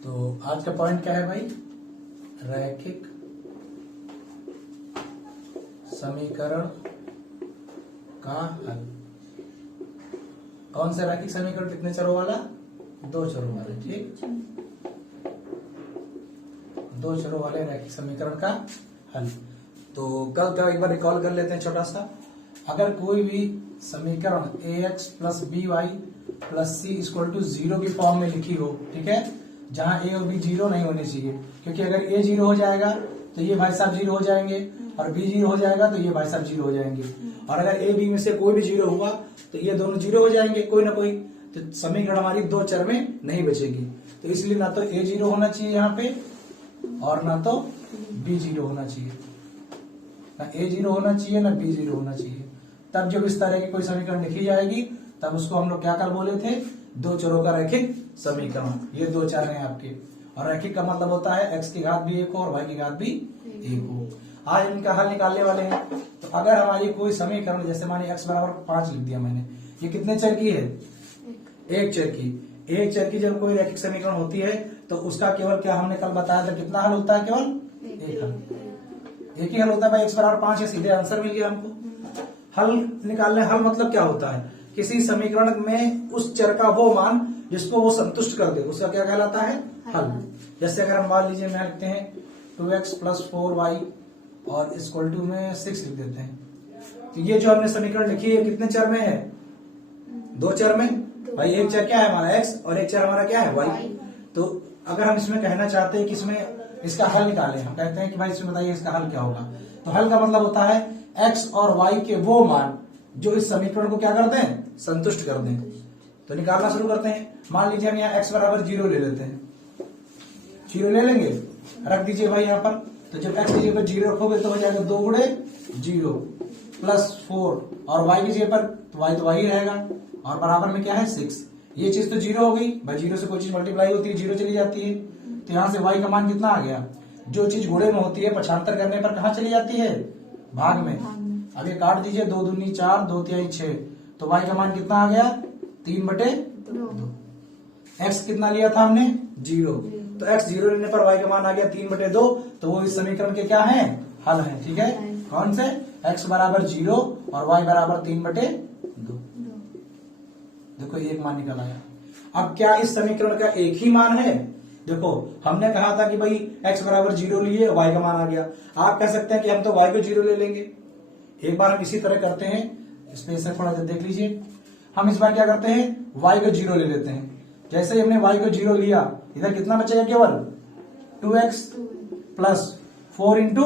तो आज का पॉइंट क्या है भाई? रैखिक समीकरण का हल। कौन सा रैखिक समीकरण? कितने चरों वाला? 2 चरों वाले। ठीक, 2 चरों वाले रैखिक समीकरण का हल। तो कल का एक बार रिकॉल कर लेते हैं छोटा सा। अगर कोई भी समीकरण ax plus b y plus c equal to 0 की फॉर्म में लिखी हो, ठीक है, जहां a और b 0 नहीं होने चाहिए, क्योंकि अगर a 0 हो जाएगा तो ये भाई साहब 0 हो जाएंगे, और b 0 हो जाएगा तो ये भाई साहब 0 हो जाएंगे, और अगर a b में से कोई भी 0 हुआ तो ये दोनों 0 हो जाएंगे कोई ना कोई, तो समीकरण हमारी 2 चर में नहीं बचेगी। तो इसलिए ना तो a 0 होना चाहिए यहाँ पे और ना तो b 0 होना चाहिए, ना a 0 होना चाहिए ना b 0 होना चाहिए। तब जब इस तरह की कोई समीकरण लिखी जाएगी तब उसको हम लोग क्या कर बोले थे? 2 चरों का रैखिक समीकरण। ये 2 चर हैं आपके, और रैखिक का मतलब होता है x की घात भी 1 हो और y की घात भी 1 हो। आज इनका हल निकालने वाले हैं। तो अगर हमारी कोई समीकरण, जैसे मानिए x बराबर 5 लिख दिया मैंने, ये कितने चर की है? 1 चर की। 1 चर की जब कोई रैखिक समीकरण होती है तो उसका केवल क्या हमने कल बताया था, कितना हल होता है? केवल एक हल, एक ही हल होता है भाई। x बराबर 5 है, सीधे आंसर मिल गया हमको। हल निकालने, हल मतलब क्या होता है? किसी समीकरण में उस चर का वो मान जिसको वो संतुष्ट कर दे, उसका क्या कहलाता है? हल। जैसे अगर हम मान लीजिए मैं लिखते हैं 2x प्लस 4y और इक्वल टू में 6 लिख देते हैं, तो ये जो हमने समीकरण लिखी है कितने चर में है? 2 चर में। भाई एक चर क्या है हमारा x और एक चर हमारा क्या है y। तो अगर हम इसमें कहना चाहते हैं कि इसमें इसका हल निकालें, हम कहते हैं कि भाई इसमें बताइए इसका हल क्या होगा, तो हल का मतलब होता है x और y के वो मान जो इस समीकरण को क्या कर दें? संतुष्ट कर दें। तो निकालना शुरू करते हैं। मान लीजिए हम यहाँ x बराबर 0 ले लेते हैं, 0 ले लेंगे, रख दीजिए भाई यहाँ पर। तो जब x की जगह पर 0 रखोगे तो हो जाएगा 2 गुणे 0 प्लस 4, और y की जगह पर तो y रहेगा, और बराबर में क्या है? 6। ये चीज तो 0 हो गई भाई, 0 से कोई चीज मल्टीप्लाई होती है 0 चली जाती है, तो यहाँ से y का मान कितना आ गया? जो चीज गुणे में होती है पक्षांतर करने पर कहाँ चली जाती है? भाग में। अब ये काट दीजिए, 2 दूनी 4, 2 तिहाई 6, तो y का मान कितना आ गया? 3/2। x कितना लिया था हमने? 0। तो x 0 लेने पर y का मान आ गया 3/2, तो वो इस समीकरण के क्या है? हल है। ठीक है, कौन से? x बराबर 0 और y बराबर 3/2। देखो एक मान निकल आया। अब क्या इस समीकरण का एक ही मान है? देखो हमने कहा था कि भाई x बराबर 0 लिए, y का मान आ गया। आप कह सकते हैं कि हम तो y को 0 ले लेंगे। एक बार हम इसी तरह करते हैं, स्पेस से थोड़ा देख लीजिए। हम इस बार क्या करते हैं? y को 0 ले लेते हैं। जैसे ही हमने y को 0 लिया, इधर कितना बचेगा? केवल 2x प्लस 4 इंटू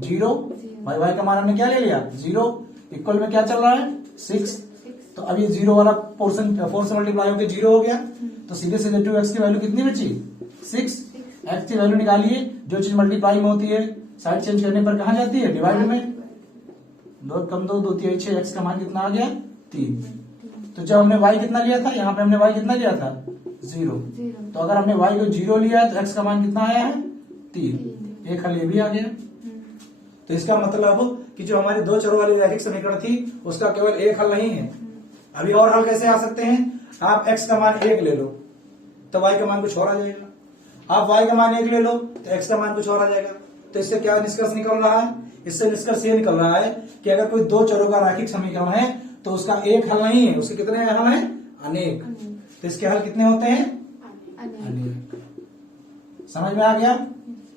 0। भाई y का मान हमने क्या ले लिया? 0। इक्वल में क्या चल रहा है? 6। तो अब ये 0 वाला पोर्शन 4 से मल्टीप्लाई होकर 0 हो गया, तो सीधे सीधे 2x की वैल्यू कितनी बची? 6। x की वैल्यू निकालिए, जो चीज मल्टीप्लाई में होती है साइड चेंज करने पर कहाँ जाती है? डिवाइड में। 2 कम 2, 2 तिहाई 6, x का मान कितना आ गया? 3। तो जब हमने y कितना लिया था, यहाँ पे हमने y कितना लिया था? 0। तो अगर हमने y को 0 लिया है तो x का मान कितना आया है? 3। एक हल ये भी आ गया। तो इसका मतलब कि जो हमारी 2 चरों वाली रैखिक समीकरण थी उसका केवल एक हल नहीं है। अभी और हल कैसे आ सकते हैं? आप x का मान 1 ले लो तो y का मान कुछ और आ जाएगा। आप y का मान 1 ले लो तो x का मान कुछ और आ जाएगा। तो इससे क्या निष्कर्ष निकल रहा है? इससे निष्कर्ष ये निकल रहा है कि अगर कोई 2 चरों का रैखिक समीकरण है तो उसका एक हल नहीं है, उसके कितने हल हैं? अनेक। तो इसके हल कितने होते हैं? अनेक। समझ में आ गया?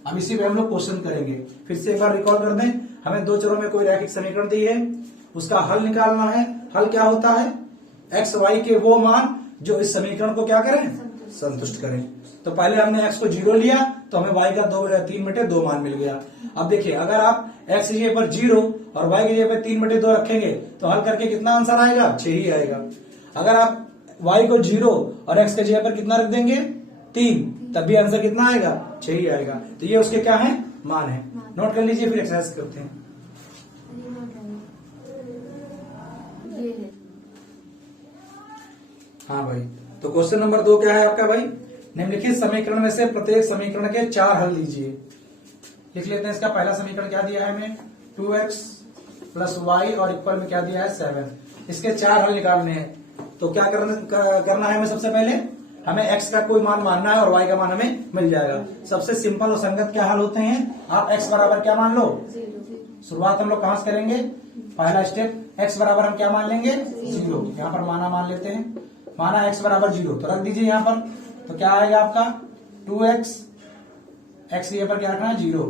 अब इसी पे हम लोग क्वेश्चन करेंगे। फिर से एक बार रिकॉल कर दें। हमें 2 चरों में कोई रैखिक समीकरण दी है, उसका हल निकालना है। हल क्या होता है? x y के वो मान जो इस समीकरण को क्या करें? संतुष्ट करें। तो पहले हमने x को 0 लिया तो हमें y का 3/2 मान मिल गया। अब देखिए, अगर आप x की जगह पर 0 और y की जगह पर 3/2 रखेंगे तो हल करके कितना आंसर आएगा? 6 ही आएगा। अगर आप y को 0 और x की जगह पर कितना रख देंगे? 3, तब भी आंसर कितना आएगा? 6 ही आएगा। तो ये उसके क्या है? मान है। नोट कर लीजिए, फिर एक्सरसाइज करते हैं। हाँ भाई, तो क्वेश्चन नंबर 2 क्या है आपका भाई? निम्नलिखित समीकरण में से प्रत्येक समीकरण के 4 हल दीजिए। लिख लेते हैं। इसका पहला समीकरण क्या दिया है हमें? 2x प्लस y और इक्वल में क्या दिया है? 7। इसके 4 हल निकालने हैं। तो क्या करना है हमें? सबसे पहले हमें x का कोई मान मानना है और y का मान हमें मिल जाएगा। सबसे सिंपल और संगत क्या हल होते हैं, आप x बराबर क्या मान लो, शुरुआत हम लोग कहां से करेंगे, पहला स्टेप x बराबर हम क्या मान लेंगे, 0। यहाँ पर माना मान लेते हैं, माना x बराबर 0 तो रख दीजिए यहाँ पर, तो क्या आएगा आपका 2x, x यहाँ पर क्या रखना है 0,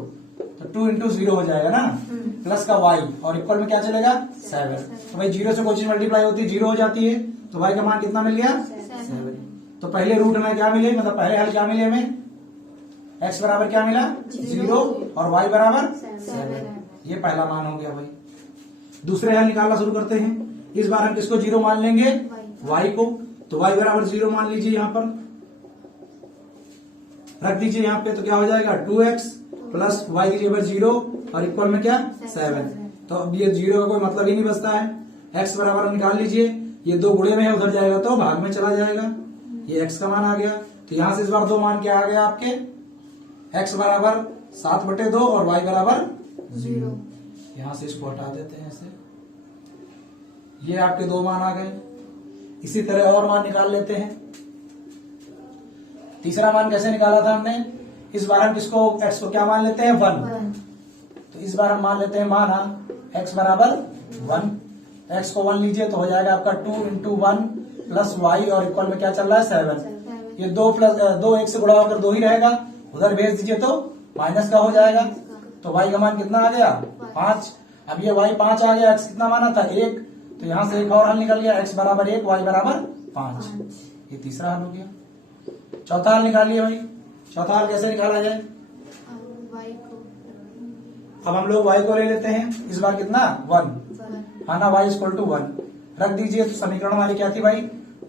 तो 2 इंटू 0 हो जाएगा ना, प्लस का y और इक्वल में क्या चलेगा 7। तो भाई 0 से कोई चीज मल्टीप्लाई होती है 0 हो जाती है, तो y का मान कितना मिल गया 7। तो पहले रूट में क्या मिले, मतलब पहले हल क्या मिले हमें, x बराबर क्या मिला 0 और y बराबर 7। ये पहला मान हो गया भाई। दूसरे हल निकालना शुरू करते हैं। इस बार हम किसको 0 मान लेंगे, y को, तो y बराबर 0 मान लीजिए, यहाँ पर रख दीजिए यहाँ पे, तो क्या हो जाएगा 2x प्लस y की जगह 0 और इक्वल में क्या 7। तो अब ये 0 का कोई मतलब ही नहीं बचता है। x बराबर निकाल लीजिए, ये 2 गुणे में है, उधर जाएगा तो भाग में चला जाएगा, ये x का मान आ गया। तो यहां से इस बार 2 मान क्या आ गया आपके, x बराबर 7/2 और y बराबर 0। यहां से इसको हटा देते हैं ऐसे, ये आपके 2 मान आ गए। इसी तरह और मान निकाल लेते हैं। तीसरा मान कैसे निकाला था हमने, इस बार हम किसको x को क्या मान लेते हैं 1, तो इस बार हम मान लेते हैं माना x बराबर 1, x को 1 लीजिए तो हो जाएगा आपका 2 इंटू 1 प्लस y और इक्वल में क्या चल रहा है 7। ये 2 प्लस 2 1 से गुणा होकर 2 ही रहेगा, उधर भेज दीजिए तो माइनस का हो जाएगा। तो y का मान कितना आ गया 5। अब ये y 5 आ गया, x कितना माना था 1, तो यहां से एक और हल निकल गया, x बराबर 1 y बराबर 5। ये तीसरा हल हो गया। चौथा हल निकालिए भाई, चौथा हल कैसे निकाला जाए, अब हम लोग y को ले लेते हैं, इस बार कितना 1, है ना, y इक्वल टू 1 रख दीजिए। तो समीकरण हमारी क्या थी भाई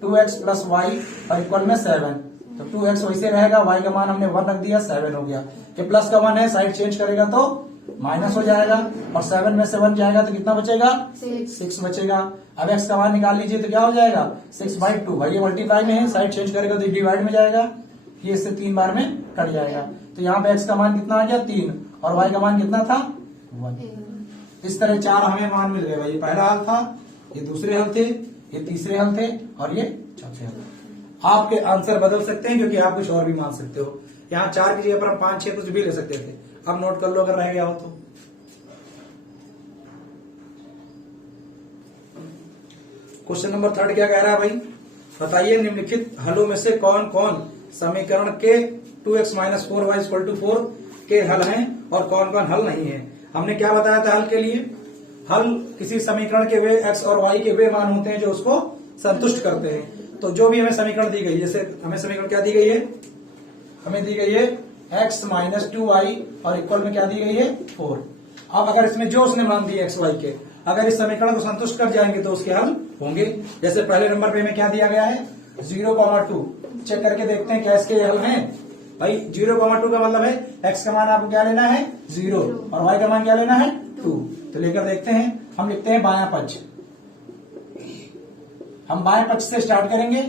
2x प्लस y और इक्वल में 7, तो 2x वैसे रहेगा, y का मान हमने 1 रख दिया, 7 हो गया। ये प्लस का 1 है, साइड चेंज करेगा तो माइनस हो जाएगा, और 7 में से 1 जाएगा तो कितना बचेगा 6 बचेगा। अब x का मान निकाल लीजिए तो क्या हो जाएगा 6/2, भाई ये मल्टीप्लाई में है, साइड चेंज करेगा तो डिवाइड में जाएगा, ये इससे 3 बार में कट जाएगा। तो यहाँ पे x का मान कितना आ गया 3 और y का मान कितना था 1। इस तरह 4 हमें मान मिल गए भाई। ये पहला हल था, ये दूसरे हल थे, ये तीसरे हल थे और ये चौथे हल। आपके आंसर बदल सकते हैं क्योंकि आप कुछ और भी मान सकते हो। यहाँ 4 की जगह पर हम 5 6 कुछ भी ले सकते थे। अब नोट कर लो अगर रह गया हो तो। क्वेश्चन नंबर 3 क्या कह रहा है भाई, बताइए निम्नलिखित हलों में से कौन कौन समीकरण के 2x minus 4y equal to 4 के हल हैं और कौन कौन हल नहीं है। हमने क्या बताया था हल के लिए, हल किसी समीकरण के वे x और y के वे मान होते हैं जो उसको संतुष्ट करते हैं। तो जो भी हमें समीकरण दी गई, जैसे हमें समीकरण क्या दी गई है, हमें दी गई है x माइनस 2y और इक्वल में क्या दी गई है 4। अब अगर इसमें जो उसने मान दिए x y के, अगर इस समीकरण को संतुष्ट कर जाएंगे तो उसके हल होंगे। जैसे पहले नंबर पे हमें क्या दिया गया है 0,2, चेक करके देखते हैं क्या इसके हल हैं। भाई 0,2 का मतलब है x का मान आपको क्या लेना है 0 और y का मान क्या लेना है 2। तो लेकर देखते हैं, हम लिखते हैं बायां पक्ष। हम बाएं पक्ष से स्टार्ट करेंगे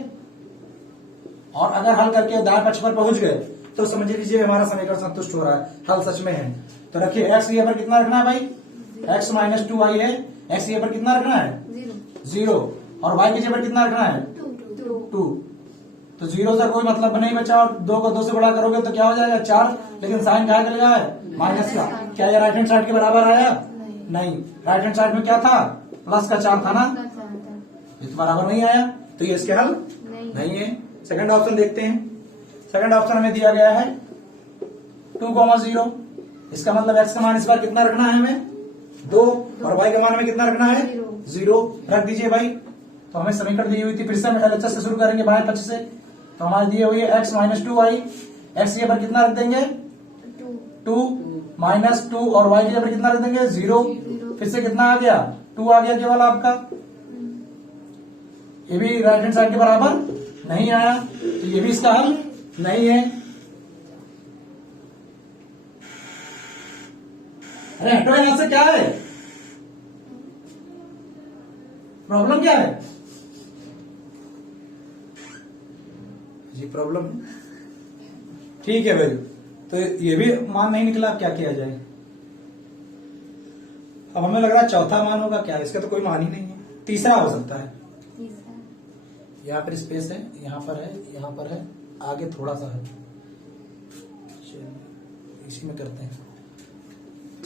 और अगर हल करके दाएं पक्ष पर पहुंच गए तो समझ लीजिए हमारा समीकरण संतुष्ट हो रहा है, हल सच में है। तो रखिए x यहाँ पर कितना रखना है भाई, x माइनस 2y है, x यहाँ पर कितना रखना है 0 और y की जगह पर कितना रखना है 2। तो 0 से कोई मतलब नहीं बचा, और 2 को 2 से बड़ा करोगे तो क्या हो जाएगा 4, लेकिन साइन क्या कर गया है माइनस का। क्या ये राइट हैंड साइड के बराबर आया, नहीं, राइट हैंड साइड में क्या था प्लस का 4 था ना, ये तो बराबर नहीं आया, तो ये इसके हल नहीं है। सेकंड ऑप्शन देखते हैं। सेकंड ऑप्शन हमें दिया गया है 2,0, इसका मतलब x का मान इस बार कितना रखना है हमें 2 और y का मान हमें कितना रखना है 0 रख दीजिए भाई। तो हमें समीकरण दी हुई थी, फिर से हम LHS से शुरू करेंगे बाएं पक्ष से। तो हमारी दी हुई है x माइनस 2y, x के पर कितना रख देंगे 2 माइनस 2 और y के पर कितना रख देंगे 0। फिर से कितना आ गया 2 आ गया केवल आपका, ये भी राइट हैंड साइड के बराबर नहीं आया, तो ये भी इसका हल नहीं है। अरे हटो यहां से, क्या है प्रॉब्लम, क्या है जी प्रॉब्लम, ठीक है भाई। तो ये भी मान नहीं निकला, क्या किया जाए। अब हमें लग रहा है चौथा मान होगा क्या, इसका तो कोई मान ही नहीं है, तीसरा हो सकता है। यहाँ पर स्पेस है, यहाँ पर है, यहाँ पर है, आगे थोड़ा सा है, इसी में करते हैं।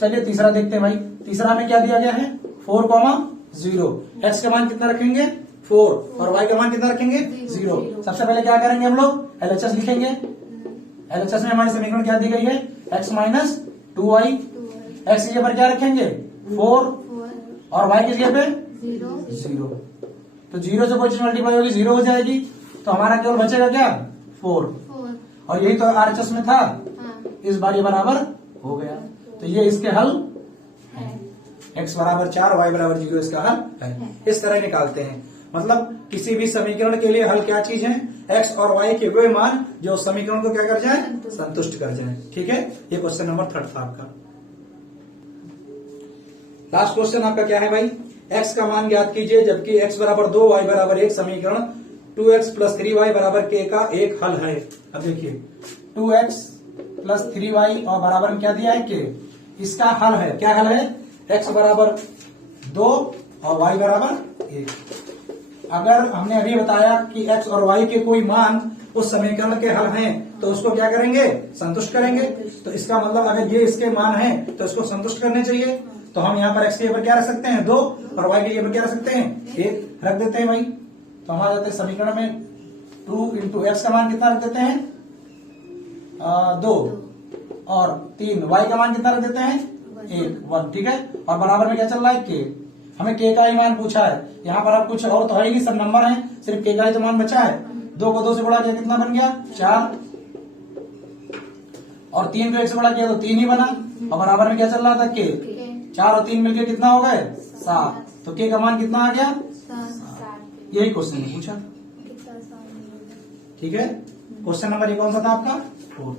चलिए तीसरा देखते हैं भाई। तीसरा में क्या दिया गया है 4,0। एक्स का मान कितना रखेंगे 4 और वाई का मान कितना रखेंगे 0। सबसे पहले क्या करेंगे हम लोग एलएचएस लिखेंगे। एलएचएस में हमारी समीकरण क्या दी गई है x माइनस 2y। एक्स की जगह पर क्या रखेंगे 4 और y की जगह पे 0। तो 0 से कोई चीज मल्टीप्लाई होगी 0 हो जाएगी, तो हमारा केवल बचेगा क्या 4। और यही तो आरएचएस में था, इस बार ये बराबर हो गया। तो ये इसके हल है। x बराबर 4 y बराबर 0 इसका हल है। इस तरह निकालते हैं। मतलब किसी भी समीकरण के लिए हल क्या चीज है x और y के वे मान जो समीकरण को क्या कर जाए संतुष्ट कर जाए। ठीक है, ये क्वेश्चन नंबर 3 था आपका। लास्ट क्वेश्चन आपका क्या है भाई, x का मान ज्ञात कीजिए जबकि x बराबर 2 y बराबर 1 समीकरण 2x प्लस 3y बराबर k का एक हल है। अब देखिए 2x प्लस 3y और बराबर में क्या दिया है k, इसका हल है। क्या हल है x बराबर 2 और y बराबर 1। अगर हमने अभी बताया कि x और y के कोई मान उस समीकरण के हल हैं तो उसको क्या करेंगे संतुष्ट करेंगे। तो इसका मतलब अगर ये इसके मान हैं तो इसको संतुष्ट करने चाहिए। तो हम यहाँ पर x के ऊपर क्या रख सकते हैं 2 और y के ऊपर क्या रख सकते हैं 1 रख देते हैं भाई। तो हमारा जाते समीकरण में 2 इंटू एक्स का मान कितना रख देते हैं 2 और 3 y का मान कितना रख देते हैं 1। ठीक है, और बराबर में क्या चल रहा है k। हमें k का ही मान पूछा है। यहाँ पर अब कुछ और तो है नहीं, सब नंबर हैं, सिर्फ k का ही तो मान बचा है। 2 को 2 से बढ़ा किया कितना बन गया 4 और 3 को 1 से बढ़ा किया तो 3 ही बना। और बराबर में क्या चल रहा था k। 4 और 3 मिलकर कितना हो गए 7। तो k का मान कितना आ गया 7। यही क्वेश्चन में पूछा। ठीक है, क्वेश्चन नंबर ये कौन सा था आपका 4।